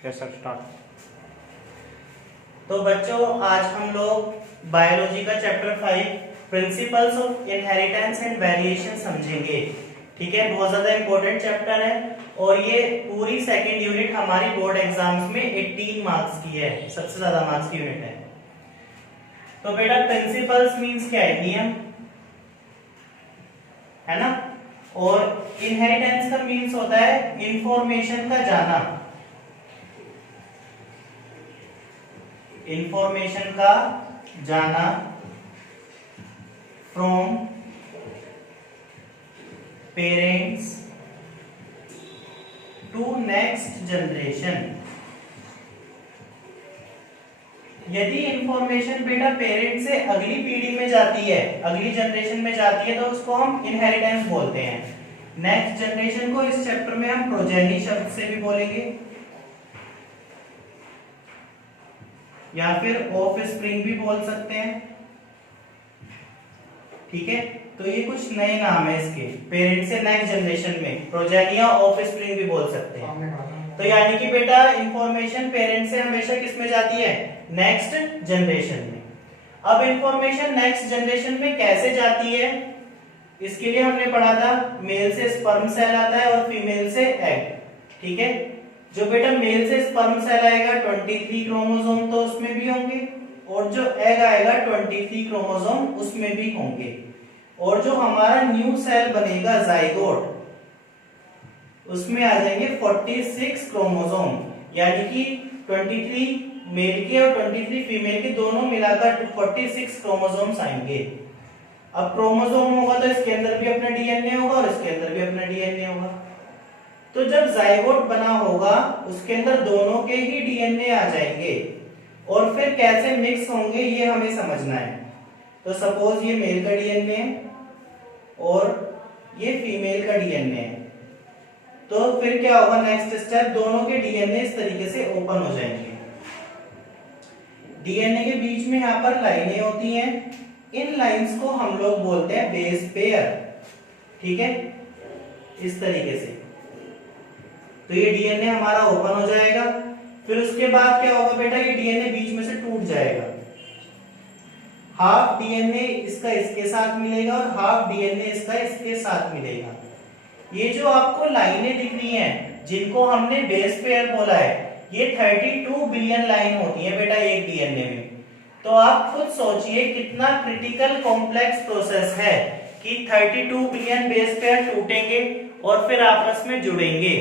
Yes sir start. तो बच्चों आज हम लोग बायोलॉजी का chapter 5 principles of inheritance and variation समझेंगे। ठीक है, बहुत ज्यादा इंपॉर्टेंट चैप्टर है और ये पूरी सेकंड यूनिट हमारी बोर्ड एग्जाम्स में 18 मार्क्स की है, सबसे ज्यादा मार्क्स की यूनिट है। तो बेटा प्रिंसिपल्स मींस क्या है? नियम है ना। और इनहेरिटेंस का मींस होता है इंफॉर्मेशन का जाना, इंफॉर्मेशन का जाना from parents to next generation. यदि इंफॉर्मेशन बेटा पेरेंट से अगली पीढ़ी में जाती है, अगली जनरेशन में जाती है, तो उसको हम इनहेरिटेंस बोलते हैं। नेक्स्ट जनरेशन को इस चैप्टर में हम प्रोजेनी शब्द से भी बोलेंगे या फिर ऑफ स्प्रिंग भी बोल सकते हैं। ठीक है, तो ये कुछ नए नाम है इसके। पेरेंट से नेक्स्ट जनरेशन में प्रोजेनी या ऑफ स्प्रिंग भी बोल सकते हैं। तो यानी कि बेटा इंफॉर्मेशन पेरेंट से हमेशा किस में जाती है? नेक्स्ट जनरेशन में। अब इंफॉर्मेशन नेक्स्ट जनरेशन में कैसे जाती है, इसके लिए हमने पढ़ा था मेल से स्पर्म सेल आता है और फीमेल से एग। ठीक है, जो बेटा मेल से स्पर्म सेल आएगा 23 क्रोमोसोम तो उसमें भी होंगे, और जो एग आएगा 23 क्रोमोसोम उसमें भी होंगे। और जो हमारा न्यू सेल बनेगा जाइगोट, उसमें आ जाएंगे 46 क्रोमोसोम, यानी कि 23 मेल के और 23 फीमेल के दोनों मिलाकर 46 क्रोमोसोम्स आएंगे। अब क्रोमोसोम होगा तो इसके अंदर भी अपना डीएनए होगा और इसके अंदर भी अपना डीएनए होगा। तो जब जाइगोट बना होगा उसके अंदर दोनों के ही डीएनए आ जाएंगे, और फिर कैसे मिक्स होंगे ये हमें समझना है। तो सपोज ये मेल का डीएनए है और ये फीमेल का डीएनए है, तो फिर क्या होगा? नेक्स्ट स्टेप, दोनों के डीएनए इस तरीके से ओपन हो जाएंगे। डीएनए के बीच में यहाँ पर लाइनें होती हैं, इन लाइंस को हम लोग बोलते हैं बेस पेयर। ठीक है, इस तरीके से। तो ये डीएनए हमारा ओपन हो जाएगा। फिर उसके बाद क्या होगा बेटा? ये डीएनए बीच में से टूट जाएगा, हाफ डीएनए इसका इसके साथ मिलेगा और हाफ डीएनए इसका इसके साथ मिलेगा। ये जो आपको लाइनें दिख रही हैं जिनको हमने बेस पेयर बोला है, ये 32 बिलियन लाइन होती है बेटा एक डीएनए में। तो आप खुद सोचिए कितना क्रिटिकल कॉम्प्लेक्स प्रोसेस है कि 32 बिलियन बेस पेयर टूटेंगे और फिर आपस में जुड़ेंगे।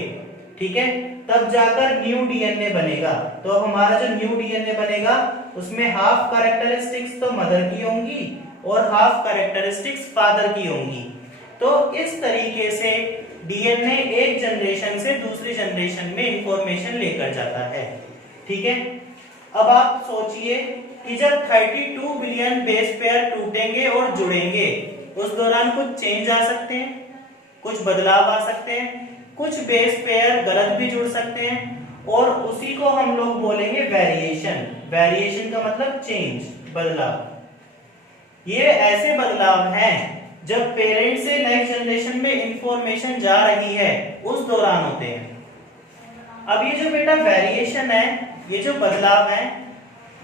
ठीक है, तब जाकर न्यू डीएनए बनेगा। तो हमारा जो न्यू डीएनए बनेगा उसमें हाफ कैरेक्टरिस्टिक्स तो मदर की होंगी और हाफ कैरेक्टरिस्टिक्स फादर की होंगी। तो इस तरीके से डीएनए एक जनरेशन से दूसरी जनरेशन में इंफॉर्मेशन लेकर जाता है। ठीक है, अब आप सोचिए कि जब 32 बिलियन बेस पेयर टूटेंगे और जुड़ेंगे, उस दौरान कुछ चेंज आ सकते हैं, कुछ बदलाव आ सकते हैं, कुछ बेस पेयर गलत भी जुड़ सकते हैं, और उसी को हम लोग बोलेंगे वेरिएशन। वेरिएशन का मतलब चेंज, बदलाव। ये ऐसे बदलाव हैं जब पेरेंट से नेक्स्ट जनरेशन में इंफॉर्मेशन जा रही है उस दौरान होते हैं। अब ये जो बेटा वेरिएशन है, ये जो बदलाव है,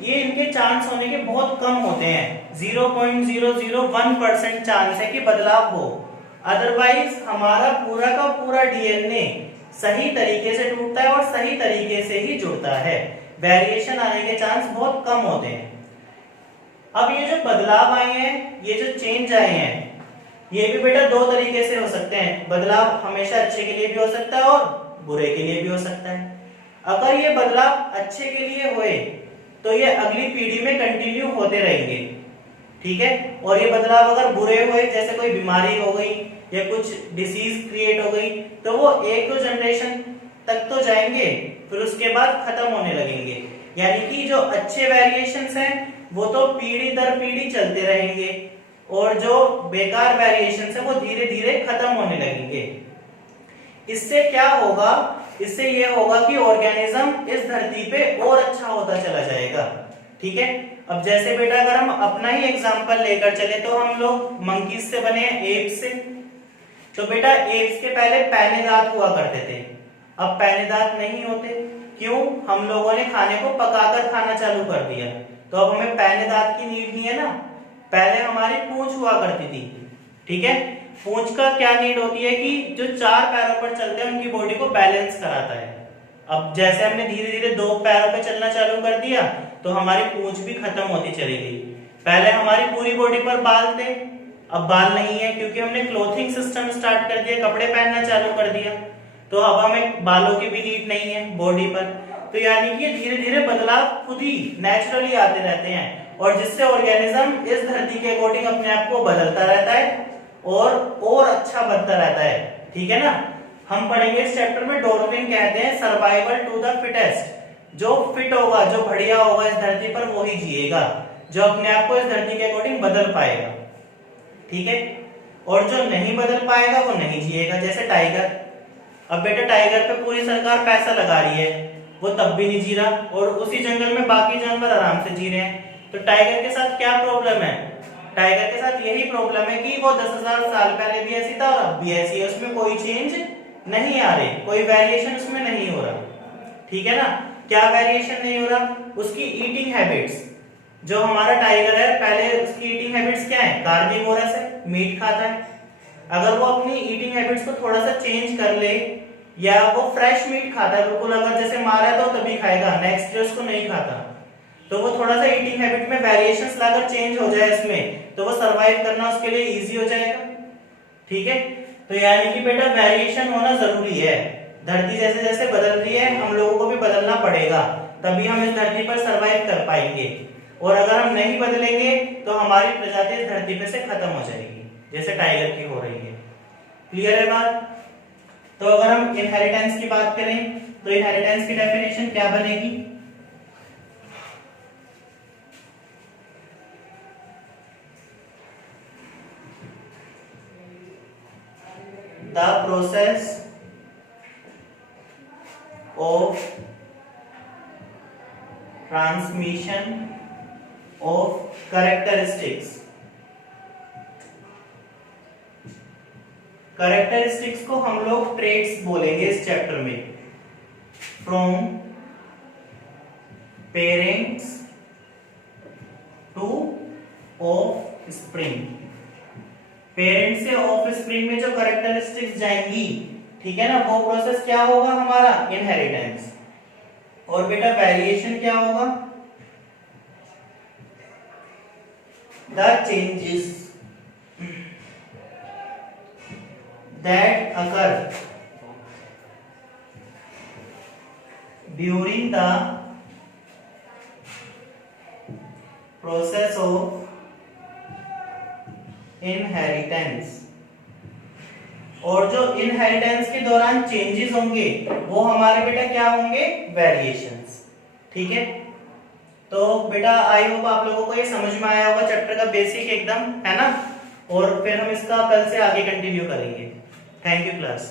ये इनके चांस होने के बहुत कम होते हैं। 0.001% चांस है कि बदलाव हो, अदरवाइज हमारा पूरा का पूरा डीएनए सही तरीके से टूटता है और सही तरीके से ही जुड़ता है। वेरिएशन आने के चांस बहुत कम होते हैं। अब ये जो बदलाव आए हैं, ये जो चेंज आए हैं, ये भी बेटा दो तरीके से हो सकते हैं। बदलाव हमेशा अच्छे के लिए भी हो सकता है और बुरे के लिए भी हो सकता है। अगर ये बदलाव अच्छे के लिए हुए तो ये अगली पीढ़ी में कंटिन्यू होते रहेंगे। ठीक है, और ये बदलाव अगर बुरे हुए, जैसे कोई बीमारी हो गई या कुछ डिसीज क्रिएट हो गई, तो वो एक दो जनरेशन तक तो जाएंगे, फिर उसके बाद खत्म होने लगेंगे। यानी कि जो अच्छे वेरिएशंस हैं वो तो पीढ़ी दर पीढ़ी चलते रहेंगे, और जो बेकार वेरिएशंस है वो धीरे धीरे खत्म होने लगेंगे। इससे क्या होगा? इससे ये होगा कि ऑर्गेनिज्म इस धरती पे और अच्छा होता चला जाएगा। ठीक है, अब जैसे बेटा अगर हम अपना ही एग्जांपल लेकर चले तो हम लोग मंकीज से बने हैं, एप्स से। तो बेटा एप्स के पहले पैने दांत हुआ करते थे, अब पैने दांत नहीं होते। क्यों? हम लोगों ने खाने को पकाकर खाना चालू कर दिया, तो अब हमें पहले दांत की नीड नहीं है ना, पहले हमारी पूंछ हुआ करती थी। ठीक है, पूंछ का क्या नीड होती है कि जो चार पैरों पर चलते हैं उनकी बॉडी को बैलेंस कराता है। अब जैसे हमने धीरे धीरे दो पैरों पर चलना चालू कर दिया तो हमारी पूंछ भी खत्म होती चली गई। पहले हमारी पूरी बॉडी पर बाल थे, अब बाल नहीं है क्योंकि हमने क्लोथिंग सिस्टम स्टार्ट कर दिया, कपड़े पहनना चालू कर दिया, तो अब हमें बालों की भी नीड नहीं है बॉडी पर। तो यानी कि धीरे धीरे बदलाव खुद ही नेचुरली आते रहते हैं, और जिससे ऑर्गेनिज्म इस धरती के अकॉर्डिंग अपने आप को बदलता रहता है और अच्छा बनता रहता है। ठीक है ना। हम पढ़ेंगे इस चैप्टर में, डार्विन कहते हैं सर्वाइवल टू द फिटेस्ट, जो फिट होगा, जो बढ़िया होगा इस धरती पर वो ही जिएगा, जो अपने आप को इस धरती के अकॉर्डिंग बदल पाएगा। ठीक है, और जो नहीं बदल पाएगा वो नहीं जिएगा। जैसे टाइगर, अब बेटा टाइगर पे पूरी सरकार पैसा लगा रही है, वो तब भी नहीं जी रहा, और उसी जंगल में बाकी जानवर आराम से जी रहे हैं। तो टाइगर के साथ क्या प्रॉब्लम है? टाइगर के साथ यही प्रॉब्लम है कि वो 10,000 साल पहले भी ऐसी था और अब भी ऐसी है, उसमें कोई चेंज नहीं आ रही, कोई वेरिएशन उसमें नहीं हो रहा। ठीक है ना। क्या वेरिएशन नहीं हो रहा? उसकी ईटिंग हैबिट्स, जो हमारा टाइगर है पहले उसकी ईटिंग हैबिट्स क्या है? कार्निवोरस है, मीट खाता है। अगर वो अपनी ईटिंग हैबिट्स को थोड़ा सा चेंज कर ले, या वो फ्रेश मीट खाता है बिल्कुल, अगर जैसे मारा है तो तभी खाएगा, नेक्स्ट डे उसको नहीं खाता, तो वो थोड़ा सा ईटिंग हैबिट में वेरिएशंस लाकर चेंज हो जाए इसमें, तो वो सरवाइव करना उसके लिए इजी हो जाएगा। ठीक है, तो यानी कि बेटा वेरिएशन होना जरूरी है। धरती जैसे जैसे बदल रही है हम लोगों को भी बदलना पड़ेगा, तभी हम इस धरती पर सरवाइव कर पाएंगे। और अगर हम नहीं बदलेंगे तो हमारी प्रजाति इस धरती पे से खत्म हो जाएगी, जैसे टाइगर की हो रही है। क्लियर है बात? तो अगर हम इनहेरिटेंस की बात करें तो इनहेरिटेंस की डेफिनेशन क्या बनेगी? The process of transmission of characteristics. Characteristics को हम लोग ट्रेट्स बोलेंगे इस चैप्टर में। From parents two of spring, parent से ऑफ स्प्रिंग में जो कैरेक्टरिस्टिक्स जाएंगी, ठीक है ना, वो प्रोसेस क्या होगा हमारा? इनहेरिटेंस। और बेटा वेरिएशन क्या होगा? The changes that occur during the process of inheritance। और जो इनहेरिटेंस के दौरान चेंजेस होंगे वो हमारे बेटा क्या होंगे? वेरिएशंस। ठीक है, तो बेटा आई होप आप लोगों को ये समझ में आया होगा, चैप्टर का बेसिक एकदम, है ना। और फिर हम इसका कल से आगे कंटिन्यू करेंगे। Thank you class.